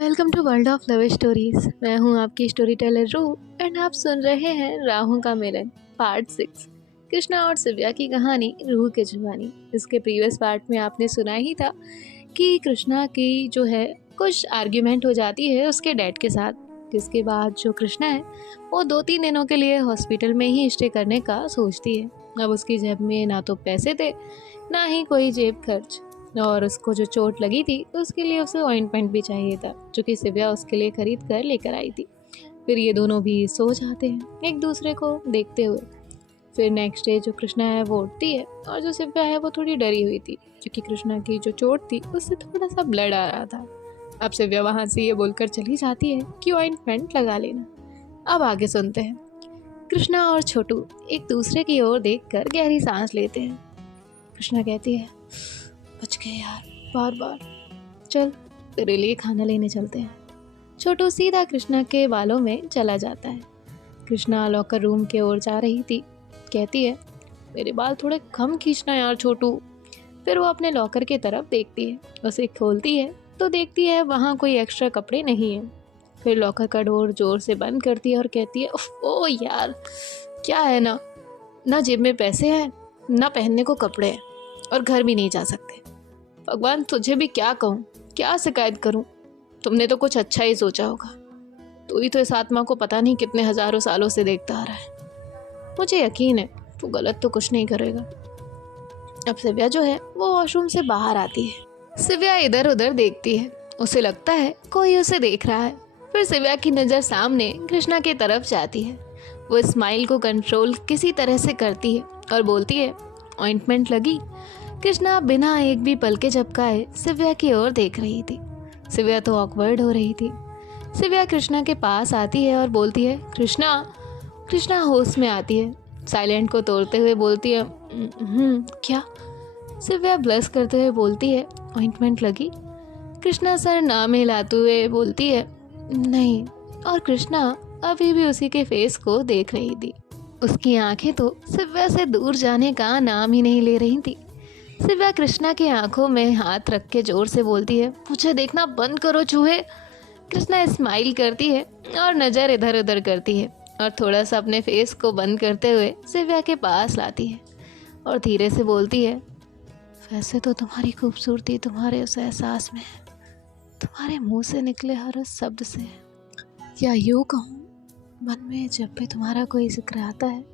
Welcome to world of love stories. मैं हूं आपकी स्टोरी टेलर रूह एंड आप सुन रहे हैं राहों का मिलन पार्ट 6। कृष्णा और सिव्या की कहानी रूह की जुबानी। इसके प्रीवियस पार्ट में आपने सुना ही था कि कृष्णा की जो है कुछ आर्ग्यूमेंट हो जाती है उसके डैड के साथ, जिसके बाद जो कृष्णा है वो 2-3 दिनों के लिए हॉस्पिटल में ही स्टे करने का सोचती है। अब उसकी जेब में ना तो पैसे थे ना ही कोई जेब खर्च, और उसको जो चोट लगी थी तो उसके लिए उसे ऑइंटमेंट भी चाहिए था, जो कि सिव्या उसके लिए खरीद कर लेकर आई थी। फिर ये दोनों भी सो जाते हैं एक दूसरे को देखते हुए। फिर नेक्स्ट डे जो कृष्णा है वो उठती है और जो सिव्या है वो थोड़ी डरी हुई थी, क्योंकि कृष्णा की जो चोट थी उससे थोड़ा सा ब्लड आ रहा था। अब सिव्या वहाँ से ये बोलकर चली जाती है कि ऑइंटमेंट लगा लेना। अब आगे सुनते हैं। कृष्णा और छोटू एक दूसरे की ओर देखकर गहरी सांस लेते हैं। कृष्णा कहती है, बच गए यार, बार बार। चल तेरे लिए खाना लेने चलते हैं। छोटू सीधा कृष्णा के बालों में चला जाता है। कृष्णा लॉकर रूम के ओर जा रही थी, कहती है, मेरे बाल थोड़े कम खींचना यार छोटू। फिर वो अपने लॉकर की तरफ देखती है, उसे खोलती है तो देखती है वहाँ कोई एक्स्ट्रा कपड़े नहीं है। फिर लॉकर का डोर जोर से बंद करती है और कहती है, उफ ओ यार, क्या है ना जेब में पैसे हैं ना पहनने को कपड़े हैं, और घर भी नहीं जा सकते। भगवान तुझे भी क्या कहूँ, क्या शिकायत करूँ। तुमने तो कुछ अच्छा ही सोचा होगा। तू ही तो इस आत्मा को पता नहीं कितने हजारों सालों से देखता आ रहा है। मुझे यकीन है तू गलत तो कुछ नहीं करेगा। अब सिव्या जो है वो वॉशरूम से बाहर आती है। सिव्या इधर उधर देखती है, उसे लगता है कोई उसे देख रहा है। फिर सिव्या की नज़र सामने कृष्णा की तरफ जाती है। वो स्माइल को कंट्रोल किसी तरह से करती है और बोलती है, ऑइंटमेंट लगी? कृष्णा बिना एक भी पल के झपकाए सिव्या की ओर देख रही थी। सिव्या तो ऑकवर्ड हो रही थी। सिव्या कृष्णा के पास आती है और बोलती है, कृष्णा। कृष्णा होश में आती है, साइलेंट को तोड़ते हुए बोलती है, क्या?" सिव्या ब्लश करते हुए बोलती है, ऑइंटमेंट लगी? कृष्णा सर ना में हिलाते हुए बोलती है, नहीं। और कृष्णा अभी भी उसी के फेस को देख रही थी। उसकी आंखें तो सिव्या से दूर जाने का नाम ही नहीं ले रही थी। सिव्या कृष्णा की आंखों में हाथ रख के जोर से बोलती है, मुझे देखना बंद करो चूहे। कृष्णा स्माइल करती है और नज़र इधर उधर करती है और थोड़ा सा अपने फेस को बंद करते हुए सिव्या के पास लाती है और धीरे से बोलती है, वैसे तो तुम्हारी खूबसूरती तुम्हारे उस एहसास में है, तुम्हारे मुंह से निकले हर उस शब्द से, या यूँ कहूँ मन में जब भी तुम्हारा कोई जिक्र आता है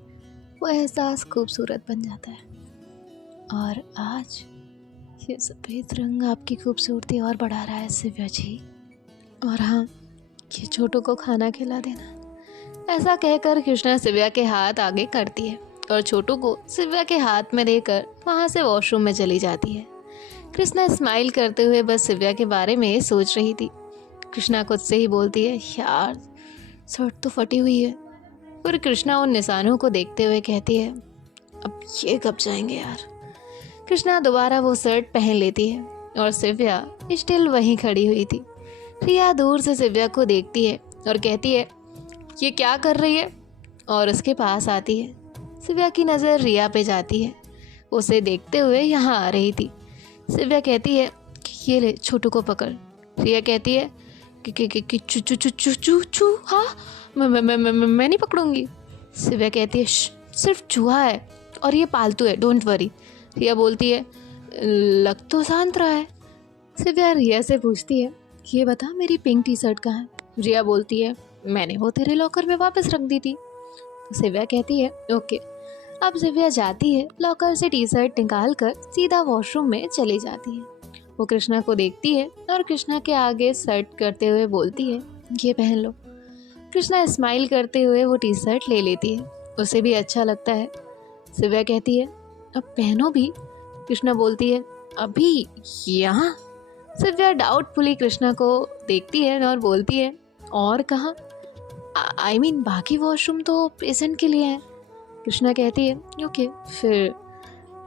वो एहसास खूबसूरत बन जाता है। और आज ये सफ़ेद रंग आपकी खूबसूरती और बढ़ा रहा है सिव्या जी। और हाँ, ये छोटू को खाना खिला देना। ऐसा कहकर कृष्णा सिव्या के हाथ आगे करती है और छोटू को सिव्या के हाथ में देकर वहाँ से वॉशरूम में चली जाती है। कृष्णा स्माइल करते हुए बस सिव्या के बारे में सोच रही थी। कृष्णा खुद से ही बोलती है, यार शर्ट तो फटी हुई है। फिर कृष्णा उन निशानों को देखते हुए कहती है, अब ये कब जाएंगे यार। कृष्णा दोबारा वो शर्ट पहन लेती है और सिव्या स्टिल वहीं खड़ी हुई थी। रिया दूर से सिव्या को देखती है और कहती है, ये क्या कर रही है, और उसके पास आती है। सिव्या की नज़र रिया पे जाती है, उसे देखते हुए यहाँ आ रही थी। सिव्या कहती है कि ये ले छोटू को पकड़। रिया कहती है कि चू चू चू चू चू चू, हाँ मैं नहीं पकड़ूंगी। सिव्या कहती है, सिर्फ चूहा है और ये पालतू है, डोंट वरी। रिया बोलती है, लग तो शांत रहा है। सिव्या रिया से पूछती है, ये बता मेरी पिंक टी शर्ट कहाँ है। रिया बोलती है, मैंने वो तेरे लॉकर में वापस रख दी थी। सिव्या कहती है, ओके। अब सिव्या जाती है, लॉकर से टी शर्ट निकाल कर सीधा वॉशरूम में चली जाती है। वो कृष्णा को देखती है और कृष्णा के आगे शर्ट करते हुए बोलती है, ये पहन लो। कृष्णा स्माइल करते हुए वो टी शर्ट ले लेती है, उसे भी अच्छा लगता है। सिव्या कहती है, अब पहनो भी। कृष्णा बोलती है, अभी यहाँ? सिव्या डाउटफुली कृष्णा को देखती है और बोलती है, और कहाँ? आई मीन बाकी वॉशरूम तो पेशेंट के लिए है। कृष्णा कहती है, ओके। फिर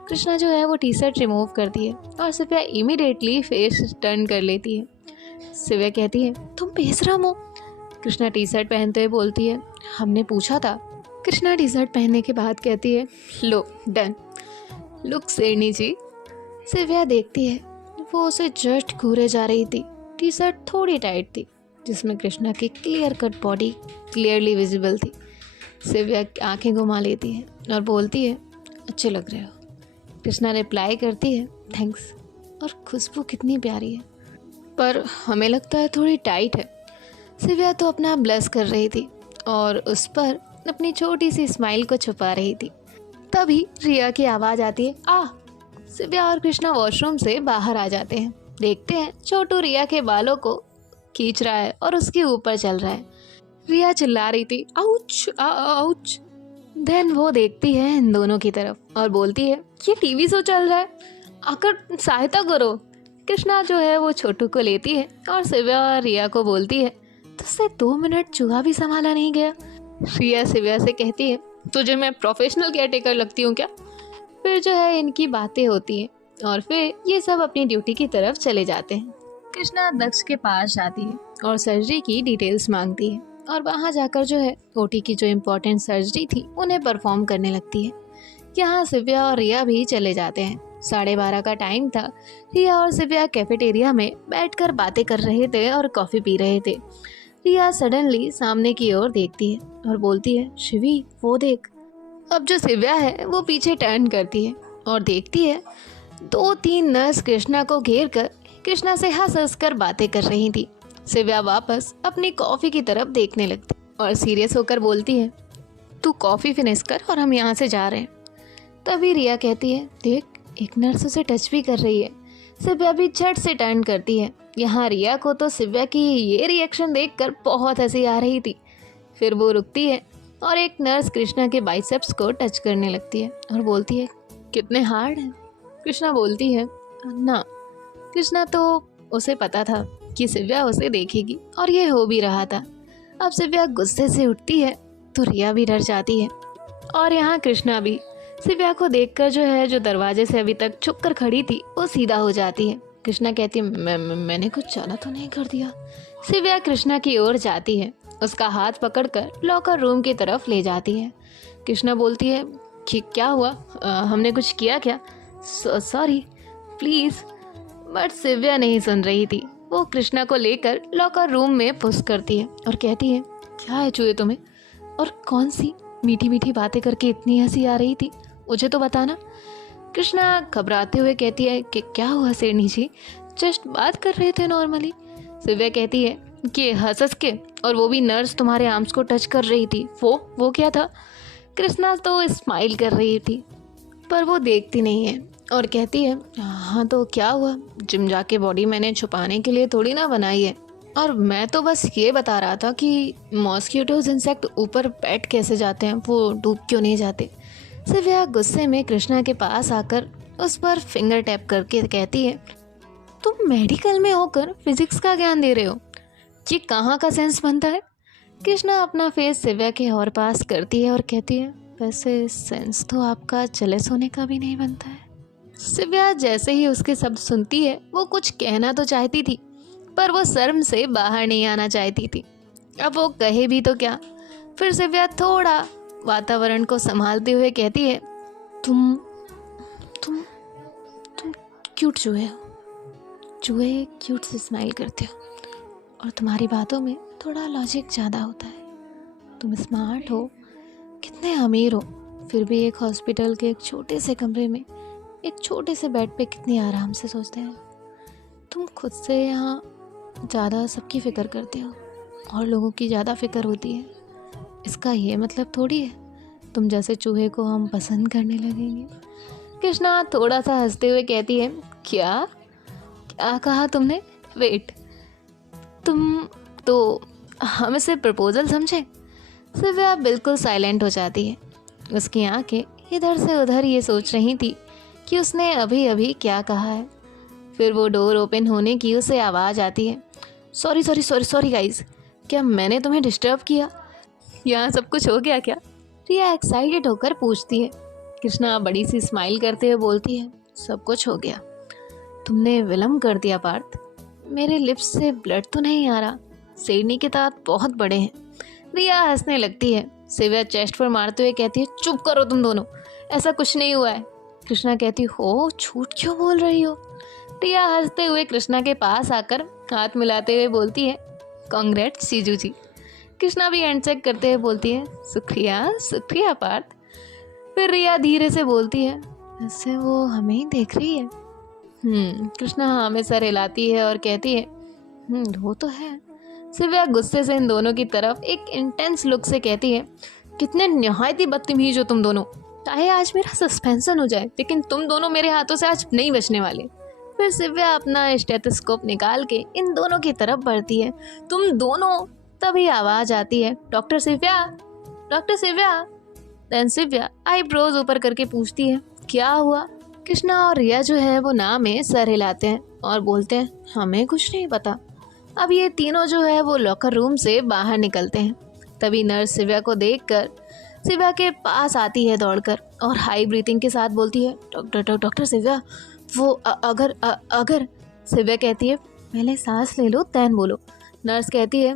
कृष्णा जो है वो टी शर्ट रिमूव करती है और सिव्या इमीडिएटली फेस टर्न कर लेती है। सिव्या कहती है, तुम बेशरम हो। कृष्णा टी शर्ट पहनते हुए बोलती है, हमने पूछा था। कृष्णा टी शर्ट पहनने के बाद कहती है, लो डन, लुक शेरनी जी। सिव्या देखती है वो उसे जस्ट घूरे जा रही थी। टी शर्ट थोड़ी टाइट थी, जिसमें कृष्णा की clear cut body clearly visible थी। सिव्या आंखें घुमा लेती है और बोलती है, अच्छे लग रहे हो। कृष्णा रिप्लाई करती है, थैंक्स, और खुशबू कितनी प्यारी है, पर हमें लगता है थोड़ी टाइट है। सिव्या तो अपना ब्लश कर रही थी और उस पर अपनी छोटी सी स्माइल को छुपा रही थी। तभी रिया की आवाज़ आती है, आ। सिव्या और कृष्णा वॉशरूम से बाहर आ जाते हैं। देखते हैं छोटू रिया के बालों को खींच रहा है और उसके ऊपर चल रहा है। रिया चिल्ला रही थी, आउच आउच। देन वो देखती है इन दोनों की तरफ और बोलती है, ये टीवी शो चल रहा है, आकर सहायता करो। कृष्णा जो है वो छोटू को लेती है और सिव्या और रिया को बोलती है, तुझसे 2 मिनट चूहा भी संभाला नहीं गया। रिया सिव्या से कहती है, तुझे मैं प्रोफेशनल केयरटेकर लगती हूँ क्या? फिर जो है इनकी बातें होती हैं और फिर ये सब अपनी ड्यूटी की तरफ चले जाते हैं। कृष्णा दक्ष के पास जाती है और सर्जरी की डिटेल्स मांगती है और वहाँ जाकर जो है ओटी की जो इम्पोर्टेंट सर्जरी थी उन्हें परफॉर्म करने लगती है। यहाँ सिव्या और रिया भी चले जाते हैं। 12:30 का टाइम था। रिया और सिव्या कैफेटेरिया में बैठकर बातें कर रहे थे और कॉफ़ी पी रहे थे। रिया सडनली सामने की ओर देखती है और बोलती है, शिवी वो देख। अब जो सिव्या है वो पीछे टर्न करती है और देखती है 2-3 नर्स कृष्णा को घेर कर कृष्णा से हंस कर बातें कर रही थी। सिव्या वापस अपनी कॉफ़ी की तरफ देखने लगती और सीरियस होकर बोलती है, तू कॉफ़ी फिनिश कर और हम यहाँ से जा रहे हैं। तभी रिया कहती है, देख एक नर्स उसे टच भी कर रही है। सिव्या भी झट से टर्न करती है। यहाँ रिया को तो सिव्या की ये रिएक्शन देखकर बहुत हंसी आ रही थी। फिर वो रुकती है और एक नर्स कृष्णा के बाइसेप्स को टच करने लगती है और बोलती है, कितने हार्ड हैं। कृष्णा बोलती है, ना। कृष्णा तो उसे पता था कि सिव्या उसे देखेगी और ये हो भी रहा था। अब सिव्या गुस्से से उठती है तो रिया भी डर जाती है और यहाँ कृष्णा भी सिव्या को देखकर जो दरवाजे से अभी तक छुप कर खड़ी थी वो सीधा हो जाती है। कृष्णा कहती है, मैंने कुछ ज़्यादा तो नहीं कर दिया। सिव्या कृष्णा की ओर जाती है, उसका हाथ पकड़कर लॉकर रूम की तरफ ले जाती है। कृष्णा बोलती है कि क्या हुआ, हमने कुछ किया क्या? Sorry please. बट सिव्या नहीं सुन रही थी। वो कृष्णा को लेकर लॉकर रूम में पुश करती है और कहती है, क्या है चूहे तुम्हें, और कौन सी मीठी मीठी बातें करके इतनी हंसी आ रही थी, मुझे तो बताना। कृष्णा घबराते हुए कहती है कि क्या हुआ शेरनी जी, जस्ट बात कर रहे थे नॉर्मली। सिव्या कहती है कि हंस के, और वो भी नर्स तुम्हारे आर्म्स को टच कर रही थी, वो क्या था? कृष्णा तो स्माइल कर रही थी पर वो देखती नहीं है और कहती है, हाँ तो क्या हुआ, जिम जाके बॉडी मैंने छुपाने के लिए थोड़ी ना बनाई है, और मैं तो बस ये बता रहा था कि मॉस्किटोज इंसेक्ट ऊपर बैठ कैसे जाते हैं, वो डूब क्यों नहीं जाते। सिव्या गुस्से में कृष्णा के पास आकर उस पर फिंगर टैप करके कहती है, तुम मेडिकल में होकर फिजिक्स का ज्ञान दे रहे हो, ये कहाँ का सेंस बनता है? कृष्णा अपना फेस सिव्या के और पास करती है और कहती है, वैसे सेंस तो आपका चले सोने का भी नहीं बनता है। सिव्या जैसे ही उसके शब्द सुनती है वो कुछ कहना तो चाहती थी पर वो शर्म से बाहर नहीं आना चाहती थी। अब वो कहे भी तो क्या। फिर सिव्या थोड़ा वातावरण को संभालते हुए कहती है, तुम तुम तुम क्यूट चूहे हो, चूहे क्यूट से स्माइल करते हो और तुम्हारी बातों में थोड़ा लॉजिक ज़्यादा होता है। तुम स्मार्ट हो, कितने अमीर हो, फिर भी एक हॉस्पिटल के एक छोटे से कमरे में एक छोटे से बेड पे कितनी आराम से सोचते हैं। तुम खुद से यहाँ ज़्यादा सबकी फ़िक्र करते हो और लोगों की ज़्यादा फ़िक्र होती है। इसका ये मतलब थोड़ी है तुम जैसे चूहे को हम पसंद करने लगेंगे। कृष्णा थोड़ा सा हंसते हुए कहती है, क्या क्या कहा तुमने? वेट, तुम तो हम इसे प्रपोजल समझे? सिव्या बिल्कुल साइलेंट हो जाती है। उसकी आंखें इधर से उधर ये सोच रही थी कि उसने अभी अभी क्या कहा है। फिर वो डोर ओपन होने की उसे आवाज़ आती है, सॉरी गाइस, क्या मैंने तुम्हें डिस्टर्ब किया? यहाँ सब कुछ हो गया क्या? रिया एक्साइटेड होकर पूछती है। कृष्णा बड़ी सी स्माइल करते हुए बोलती है, सब कुछ हो गया। तुमने विलम्ब कर दिया पार्थ, मेरे लिप्स से ब्लड तो नहीं आ रहा, शेरनी के दांत बहुत बड़े हैं। रिया हंसने लगती है। सिव्या चेस्ट पर मारते हुए कहती है, चुप करो तुम दोनों, ऐसा कुछ नहीं हुआ है। कृष्णा कहती, हो झूठ क्यों बोल रही हो? रिया हंसते हुए कृष्णा के पास आकर हाथ मिलाते हुए बोलती है, कांग्रेट्स जीजू जी। कृष्णा भी हैंडशेक करते हुए बोलती है, शुक्रिया शुक्रिया पार्थ। फिर रिया धीरे से बोलती है, वैसे वो हमें ही देख रही है। कृष्णा हाँ में सर हिलाती है और कहती है, वो तो है। सिव्या गुस्से से इन दोनों की तरफ एक इंटेंस लुक से कहती है, कितने निहायत ही बदतमीज हो तुम दोनों। चाहे आज मेरा सस्पेंशन हो जाए, लेकिन तुम दोनों मेरे हाथों से आज नहीं बचने वाले। फिर सिव्या अपना स्टेथोस्कोप निकाल के इन दोनों की तरफ बढ़ती है, तुम दोनों। तभी आवाज आती है, डॉक्टर सिव्या, डॉक्टर सिव्या। देन सिव्या आईब्रोज ऊपर करके पूछती है, क्या हुआ। कृष्णा और रिया जो है वो ना में सर हिलाते हैं और बोलते हैं, हमें कुछ नहीं पता। अब ये तीनों जो है वो लॉकर रूम से बाहर निकलते हैं। तभी नर्स सिव्या को देखकर सिव्या के पास आती है दौड़कर और हाई ब्रीथिंग के साथ बोलती है, डॉक्टर सिव्या, वो अगर सिव्या कहती है, पहले सांस ले लो देन बोलो। नर्स कहती है,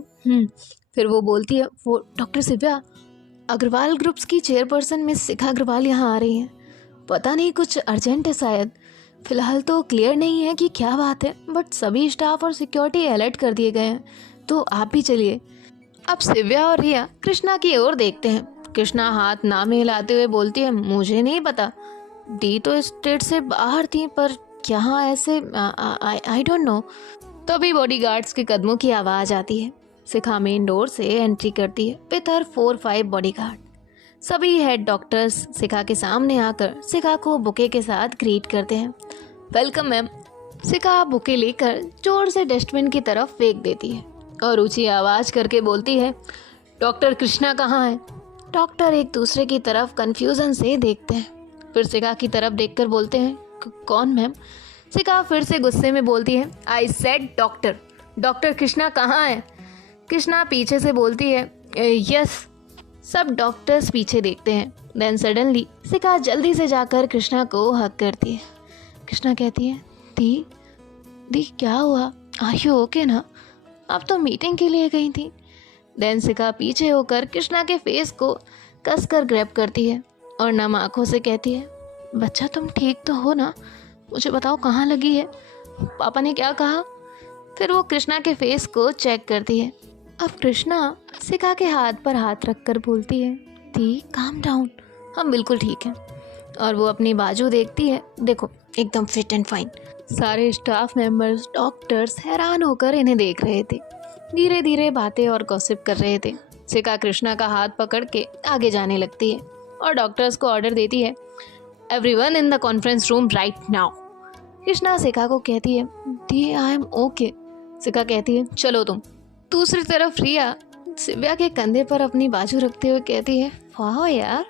फिर वो बोलती है, वो डॉक्टर सिव्या, अग्रवाल ग्रुप्स की चेयरपर्सन मिस शिखा अग्रवाल यहाँ आ रही हैं। पता नहीं कुछ अर्जेंट है शायद। फिलहाल तो क्लियर नहीं है कि क्या बात है, बट सभी स्टाफ और सिक्योरिटी अलर्ट कर दिए गए हैं, तो आप भी चलिए। अब सिव्या और रिया कृष्णा की ओर देखते हैं। कृष्णा हाथ ना में हिलाते हुए बोलती है, मुझे नहीं पता। दी तो स्टेट से बाहर थी, पर यहाँ ऐसे आई डोंट नो। तभी बॉडीगार्ड्स के कदमों की आवाज़ आती है। शिखा मेन डोर से एंट्री करती है विथ हर 4-5 बॉडीगार्ड। सभी हेड डॉक्टर्स शिखा के सामने आकर शिखा को बुके के साथ ग्रीट करते हैं, वेलकम मैम। शिखा बुके लेकर जोर से डस्टबिन की तरफ फेंक देती है और ऊंची आवाज़ करके बोलती है, डॉक्टर कृष्णा कहाँ है। डॉक्टर एक दूसरे की तरफ कन्फ्यूजन से देखते हैं, फिर शिखा की तरफ देखकर बोलते हैं, कौन मैम। शिखा फिर से गुस्से में बोलती है, I said doctor, doctor Krishna कहाँ है। कृष्णा पीछे से बोलती है, यस। सब डॉक्टर्स पीछे देखते हैं। देन सडनली शिखा जल्दी से जाकर कृष्णा को हक करती है। कृष्णा कहती है, दी क्या हुआ, आर यू ओके ना, आप तो मीटिंग के लिए गई थी। देन शिखा पीछे होकर कृष्णा के फेस को कसकर ग्रैब करती है और नम आंखों से कहती है, बच्चा तुम ठीक तो हो ना, मुझे बताओ कहाँ लगी है, पापा ने क्या कहा। फिर वो कृष्णा के फेस को चेक करती है। अब कृष्णा शिखा के हाथ पर हाथ रखकर बोलती है, दी काम डाउन, हम बिल्कुल ठीक हैं। और वो अपनी बाजू देखती है, देखो एकदम फिट एंड फाइन। सारे स्टाफ मेंबर्स डॉक्टर्स हैरान होकर इन्हें देख रहे थे, धीरे धीरे बातें और गॉसिप कर रहे थे। शिखा कृष्णा का हाथ पकड़ के आगे जाने लगती है और डॉक्टर्स को ऑर्डर देती है, everyone in the conference room right now. Krishna Shikha को कहती है, दी आई एम ओके। शिखा कहती है, चलो तुम। दूसरी तरफ रिया सिव्या के कंधे पर अपनी बाजू रखते हुए कहती है, वाह यार।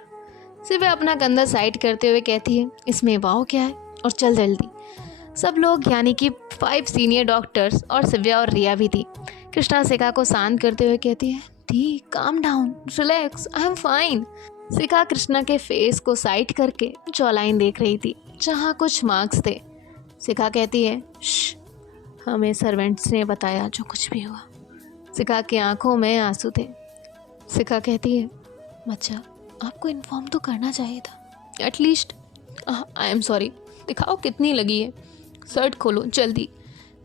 सिव्या अपना कंधा साइड करते हुए कहती है, इसमें वाह क्या है, और चल जल्दी। सब लोग यानी कि 5 सीनियर डॉक्टर्स और सिव्या और रिया भी थी। कृष्णा शिखा को शांत करते हुए कहती है, दी calm down, relax, I am fine. Shikha Krishna के फेस को साइड करके जॉलाइन देख रही थी जहाँ कुछ मार्क्स थे। शिखा कहती है, हमें सर्वेंट्स ने बताया जो कुछ भी हुआ। शिखा की आंखों में आंसू थे। शिखा कहती है, बच्चा आपको इन्फॉर्म तो करना चाहिए था एटलीस्ट। I am sorry. दिखाओ कितनी लगी है, शर्ट खोलो जल्दी।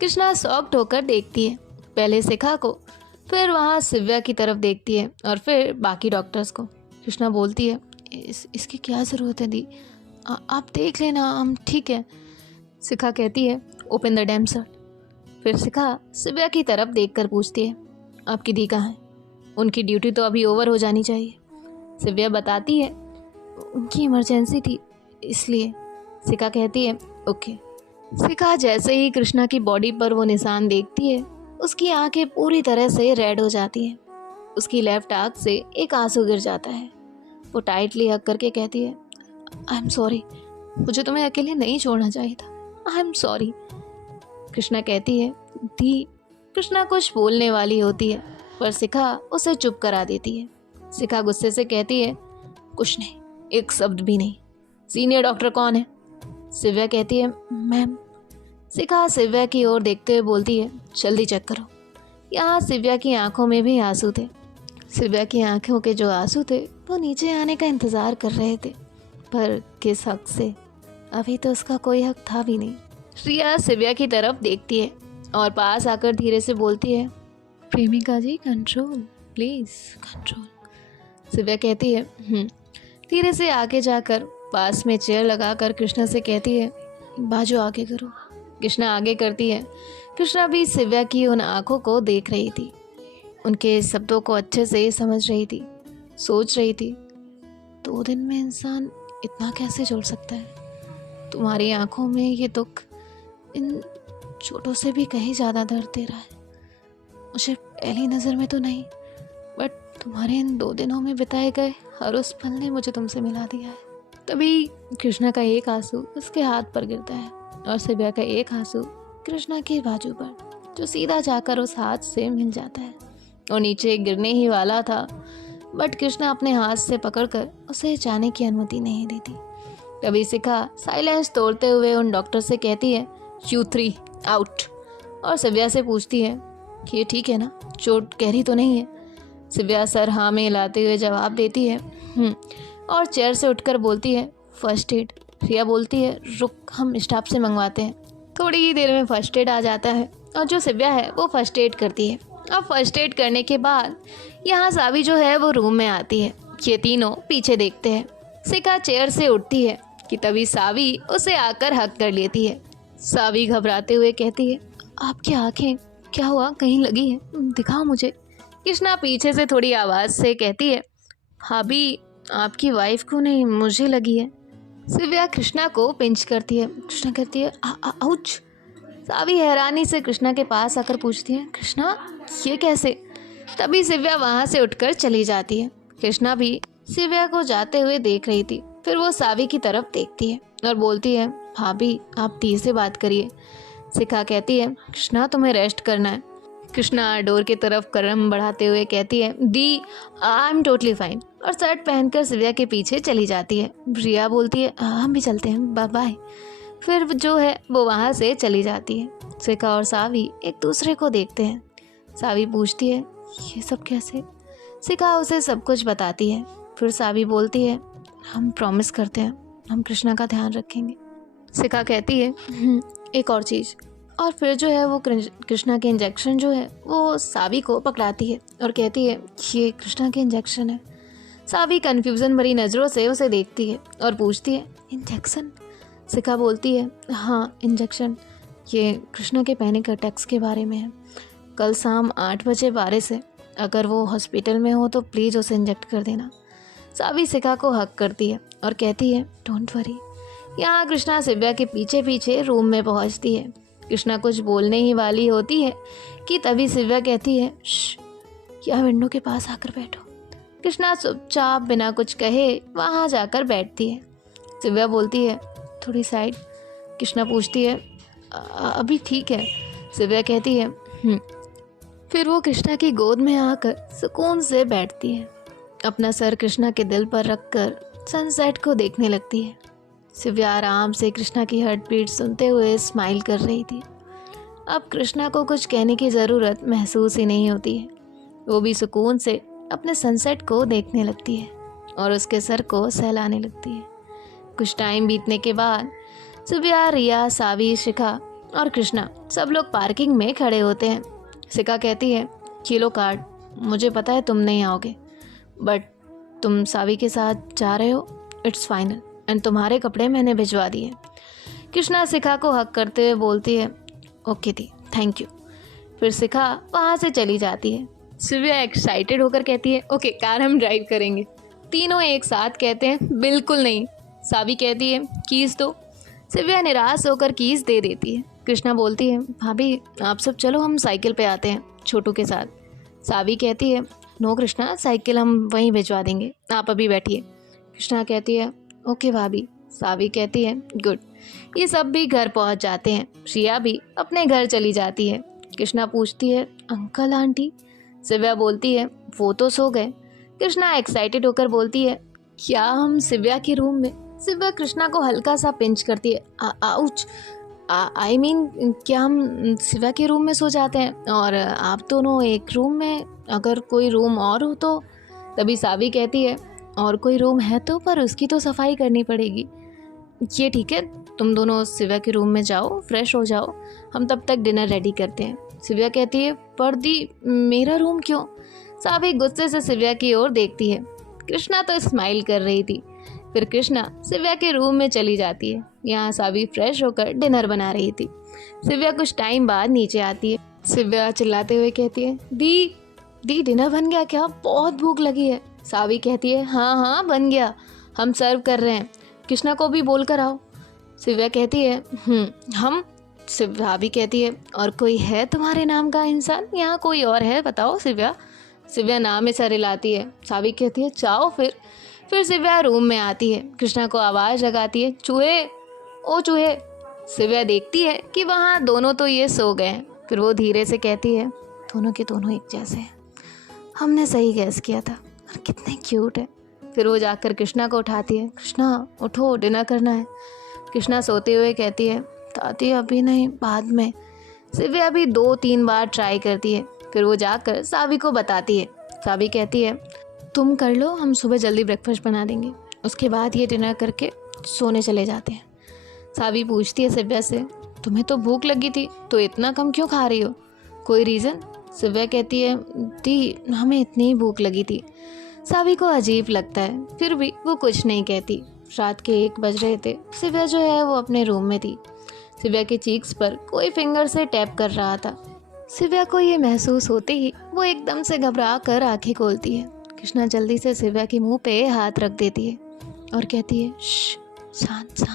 कृष्णा शॉक्ड होकर देखती है, पहले शिखा को, फिर वहाँ सिव्या की तरफ देखती है और फिर बाकी डॉक्टर्स को। कृष्णा बोलती है, इसकी क्या ज़रूरत है दी, आप देख लेना, हम ठीक है। शिखा कहती है, ओपन द डैम शर्ट। फिर शिखा सिव्या की तरफ देखकर पूछती है, आपकी दी कहाँ है, उनकी ड्यूटी तो अभी ओवर हो जानी चाहिए। सिव्या बताती है, उनकी इमरजेंसी थी इसलिए। शिखा कहती है, ओके। शिखा जैसे ही कृष्णा की बॉडी पर वो निशान देखती है, उसकी आंखें पूरी तरह से रेड हो जाती हैं। उसकी लेफ्ट आंख से एक आंसू गिर जाता है। वो टाइटली हक करके कहती है, आई एम सॉरी, मुझे तुम्हें अकेले नहीं छोड़ना चाहिए था, आई एम सॉरी। कृष्णा कहती है, दी। कृष्णा कुछ बोलने वाली होती है पर शिखा उसे चुप करा देती है। शिखा गुस्से से कहती है, कुछ नहीं, एक शब्द भी नहीं। सीनियर डॉक्टर कौन है। सिव्या कहती है, मैम। शिखा सिव्या की ओर देखते हुए बोलती है, जल्दी चेक करो। यहाँ सिव्या की आंखों में भी आंसू थे। सिव्या की आंखों के जो आंसू थे वो नीचे आने का इंतज़ार कर रहे थे, पर किस हक से, अभी तो उसका कोई हक था भी नहीं। रिया सिव्या की तरफ देखती है और पास आकर धीरे से बोलती है, प्रेमिका जी कंट्रोल, प्लीज़ कंट्रोल। सिव्या कहती है धीरे से आगे जाकर पास में चेयर लगाकर कृष्णा से कहती है, बाजू आगे करो। कृष्णा आगे करती है। कृष्णा भी सिव्या की उन आंखों को देख रही थी, उनके शब्दों को अच्छे से समझ रही थी, सोच रही थी 2 दिन में इंसान इतना कैसे जोड़ सकता है। तुम्हारी आंखों में ये दुख इन चोटों से भी कहीं ज़्यादा दर्द दे रहा है। मुझे पहली नज़र में तो नहीं, बट तुम्हारे इन 2 दिनों में बिताए गए हर उस पल ने मुझे तुमसे मिला दिया है। तभी कृष्णा का एक आंसू उसके हाथ पर गिरता है और सिव्या का एक आंसू कृष्णा के बाजू पर, जो सीधा जाकर उस हाथ से मिल जाता है और नीचे गिरने ही वाला था, बट कृष्णा अपने हाथ से पकड़कर उसे जाने की अनुमति नहीं देती। तभी शिखा साइलेंस तोड़ते हुए उन डॉक्टर से कहती है, यू 3 आउट। और सिव्या से पूछती है कि ये ठीक है ना, चोट गहरी तो नहीं है। सिव्या सर हाँ में हिलाते हुए जवाब देती है और चेयर से उठकर बोलती है, फर्स्ट एड। रिया बोलती है, रुक हम स्टाफ से मंगवाते हैं। थोड़ी ही देर में फर्स्ट एड आ जाता है और जो सिव्या है वो फर्स्ट एड करती है। अब फर्स्ट एड करने के बाद यहाँ सावी जो है वो रूम में आती है। ये तीनों पीछे देखते हैं। शिखा चेयर से उठती है कि तभी सावी उसे आकर हक कर लेती है। सावी घबराते हुए कहती है, आपकी आंखें क्या हुआ, कहीं लगी है, दिखाओ मुझे। कृष्णा पीछे से थोड़ी आवाज़ से कहती है, भाभी आपकी वाइफ को नहीं, मुझे लगी है। सिव्या कृष्णा को पिंच करती है। कृष्णा कहती है, आउच। सावी हैरानी से कृष्णा के पास आकर पूछती है, कृष्णा ये कैसे। तभी सिव्या वहाँ से उठकर चली जाती है। कृष्णा भी सिव्या को जाते हुए देख रही थी। फिर वो सावी की तरफ देखती है और बोलती है, भाभी आप धी से बात करिए। शिखा कहती है, कृष्णा तुम्हें रेस्ट करना है। कृष्णा डोर की तरफ कदम बढ़ाते हुए कहती है, दी आई एम टोटली फाइन। और शर्ट पहनकर सिव्या के पीछे चली जाती है। रिया बोलती है, हम भी चलते हैं, बाय बाय। फिर जो है वो वहाँ से चली जाती है। शिखा और सावी एक दूसरे को देखते हैं। सावी पूछती है, ये सब कैसे। शिखा उसे सब कुछ बताती है। फिर सावी बोलती है, हम प्रॉमिस करते हैं हम कृष्णा का ध्यान रखेंगे। शिखा कहती है, एक और चीज़। और फिर जो है वो कृष्णा के इंजेक्शन जो है वो सावी को पकड़ाती है और कहती है, ये कृष्णा के इंजेक्शन है। सावी कन्फ्यूज़न भरी नज़रों से उसे देखती है और पूछती है, इंजेक्शन। शिखा बोलती है, हाँ इंजेक्शन, ये कृष्णा के पैनिक अटैक्स के बारे में है। कल शाम 8 बजे बारिश है, अगर वो हॉस्पिटल में हो तो प्लीज़ उसे इंजेक्ट कर देना। सावी शिखा को हक करती है और कहती है, डोंट वरी। यहाँ कृष्णा सिव्या के पीछे पीछे रूम में पहुँचती है। कृष्णा कुछ बोलने ही वाली होती है कि तभी सिव्या कहती है, या विंडो के पास आकर बैठो। कृष्णा चुपचाप बिना कुछ कहे वहाँ जाकर बैठती है। सिव्या बोलती है, थोड़ी साइड। कृष्णा पूछती है, अभी ठीक है। सिव्या कहती है, फिर वो कृष्णा की गोद में आकर सुकून से बैठती है। अपना सर कृष्णा के दिल पर रखकर सनसेट को देखने लगती है। सिव्या आराम से कृष्णा की हार्ट बीट सुनते हुए स्माइल कर रही थी। अब कृष्णा को कुछ कहने की ज़रूरत महसूस ही नहीं होती है। वो भी सुकून से अपने सनसेट को देखने लगती है और उसके सर को सहलाने लगती है। कुछ टाइम बीतने के बाद सिव्या, रिया, सावी, शिखा और कृष्णा सब लोग पार्किंग में खड़े होते हैं। शिखा कहती है, ये लो कार्ड, मुझे पता है तुम नहीं आओगे, बट तुम सावी के साथ जा रहे हो, इट्स फाइनल, एंड तुम्हारे कपड़े मैंने भिजवा दिए। कृष्णा शिखा को हक करते हुए बोलती है, ओके दी, थैंक यू। फिर शिखा वहाँ से चली जाती है। सिव्या एक्साइटेड होकर कहती है, ओके कार हम ड्राइव करेंगे। तीनों एक साथ कहते हैं, बिल्कुल नहीं। सावी कहती है, कीज़ दो। सिव्या निराश होकर कीज़ दे देती है। कृष्णा बोलती है, भाभी आप सब चलो, हम साइकिल पे आते हैं छोटू के साथ। सावी कहती है, नो कृष्णा, साइकिल हम वहीं भिजवा देंगे, आप अभी बैठिए। कृष्णा कहती है, ओके भाभी। सावी कहती है, गुड। ये सब भी घर पहुंच जाते हैं। रिया भी अपने घर चली जाती है। कृष्णा पूछती है, अंकल आंटी। सिव्या बोलती है, वो तो सो गए। कृष्णा एक्साइटेड होकर बोलती है, क्या हम सिव्या के रूम में। सिव्या कृष्णा को हल्का सा पिंच करती है, आउच। आई मीन क्या हम सिव्या के रूम में सो जाते हैं और आप दोनों एक रूम में, अगर कोई रूम और हो तो। तभी सावी कहती है, और कोई रूम है तो, पर उसकी तो सफाई करनी पड़ेगी। ये ठीक है, तुम दोनों शिव्या के रूम में जाओ, फ्रेश हो जाओ, हम तब तक डिनर रेडी करते हैं। शिव्या कहती है, पर दी मेरा रूम क्यों? सावी गुस्से से शिव्या की ओर देखती है। कृष्णा तो स्माइल कर रही थी। फिर कृष्णा शिव्या के रूम में चली जाती है। यहाँ सावी फ्रेश होकर डिनर बना रही थी। शिव्या कुछ टाइम बाद नीचे आती है। शिव्या चिल्लाते हुए कहती है, दी डिनर बन गया क्या? बहुत भूख लगी है। सावी कहती है, हाँ हाँ बन गया, हम सर्व कर रहे हैं, कृष्णा को भी बोल कर आओ। शिव्या कहती है, हम? शिव्या भी कहती है, और कोई है तुम्हारे नाम का इंसान? यहाँ कोई और है, बताओ शिव्या। शिव्या नाम में सर हिलाती है। सावी कहती है, जाओ फिर शिव्या रूम में आती है। कृष्णा को आवाज़ लगाती है, चूहे, ओ चूहे। शिव्या देखती है कि वहाँ दोनों तो ये सो गए हैं। फिर वो धीरे से कहती है, दोनों के दोनों एक जैसे हैं, हमने सही गैस किया था, और कितने क्यूट है। फिर वो जाकर कृष्णा को उठाती है, कृष्णा उठो, डिनर करना है। कृष्णा सोते हुए कहती है, दादी अभी नहीं, बाद में। शिव्या भी 2-3 बार ट्राई करती है। फिर वो जाकर सावी को बताती है। सावी कहती है, तुम कर लो, हम सुबह जल्दी ब्रेकफास्ट बना देंगे, उसके बाद ये डिनर करके सोने चले जाते हैं। सावी पूछती है शिव्या से, तुम्हें तो भूख लगी थी, तो इतना कम क्यों खा रही हो, कोई रीज़न? शिव्या कहती है, दी हमें इतनी ही भूख लगी थी। सावी को अजीब लगता है, फिर भी वो कुछ नहीं कहती। रात के 1 बज रहे थे। शिव्या जो है वो अपने रूम में थी। शिव्या के चीक्स पर कोई फिंगर से टैप कर रहा था। शिव्या को ये महसूस होते ही वो एकदम से घबरा कर आंखें खोलती है। कृष्णा जल्दी से शिव्या के मुंह पे हाथ रख देती है और कहती है, शांत,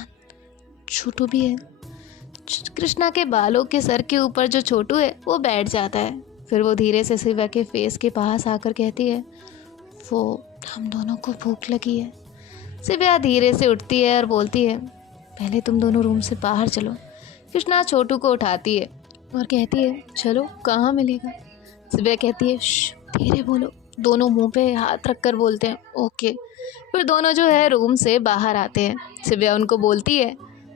छोटू भी है। कृष्णा के बालों के सर के ऊपर जो छोटू है वो बैठ जाता है। फिर वो धीरे से शिव्या के फेस के पास आकर कहती है, वो हम दोनों को भूख लगी है। शिव्या धीरे से उठती है और बोलती है, पहले तुम दोनों रूम से बाहर चलो। कृष्णा छोटू को उठाती है और कहती है, चलो, कहाँ मिलेगा? शिव्या कहती है, धीरे बोलो। दोनों मुंह पे हाथ रखकर बोलते हैं, ओके। फिर दोनों जो है रूम से बाहर आते हैं। शिव्या उनको बोलती है,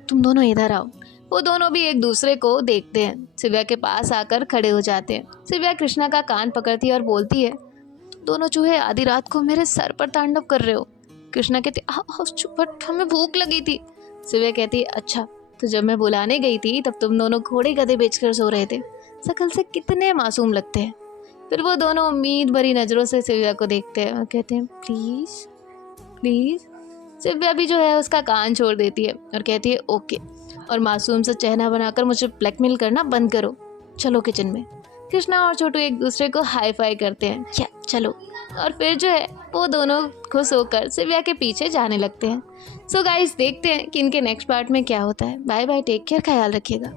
तुम दोनों इधर आओ। वो दोनों भी एक दूसरे को देखते हैं। शिव्या के पास आकर खड़े हो जाते हैं। शिव्या कृष्णा का कान पकड़ती है और बोलती है, तुम दोनों चूहे आधी रात को मेरे सर पर तांडव कर रहे हो। कृष्णा कहते, बट हमें भूख लगी थी। शिव्या कहती है, अच्छा, तो जब मैं बुलाने गई थी तब तुम दोनों घोड़े गधे बेचकर सो रहे थे। शकल से कितने मासूम लगते हैं। फिर वो दोनों उम्मीद भरी नज़रों से शिव्या को देखते हैं और कहते हैं, प्लीज़। शिव्या भी जो है उसका कान छोड़ देती है और कहती है, ओके, और मासूम सा चेहरा बनाकर मुझे ब्लैकमेल करना बंद करो, चलो किचन में। कृष्णा और छोटू एक दूसरे को हाई फाई करते हैं, या चलो। और फिर जो है वो दोनों खुश होकर शिव्या के पीछे जाने लगते हैं। सो गाइस, देखते हैं कि इनके नेक्स्ट पार्ट में क्या होता है। बाय बाय, टेक केयर, ख्याल रखिएगा।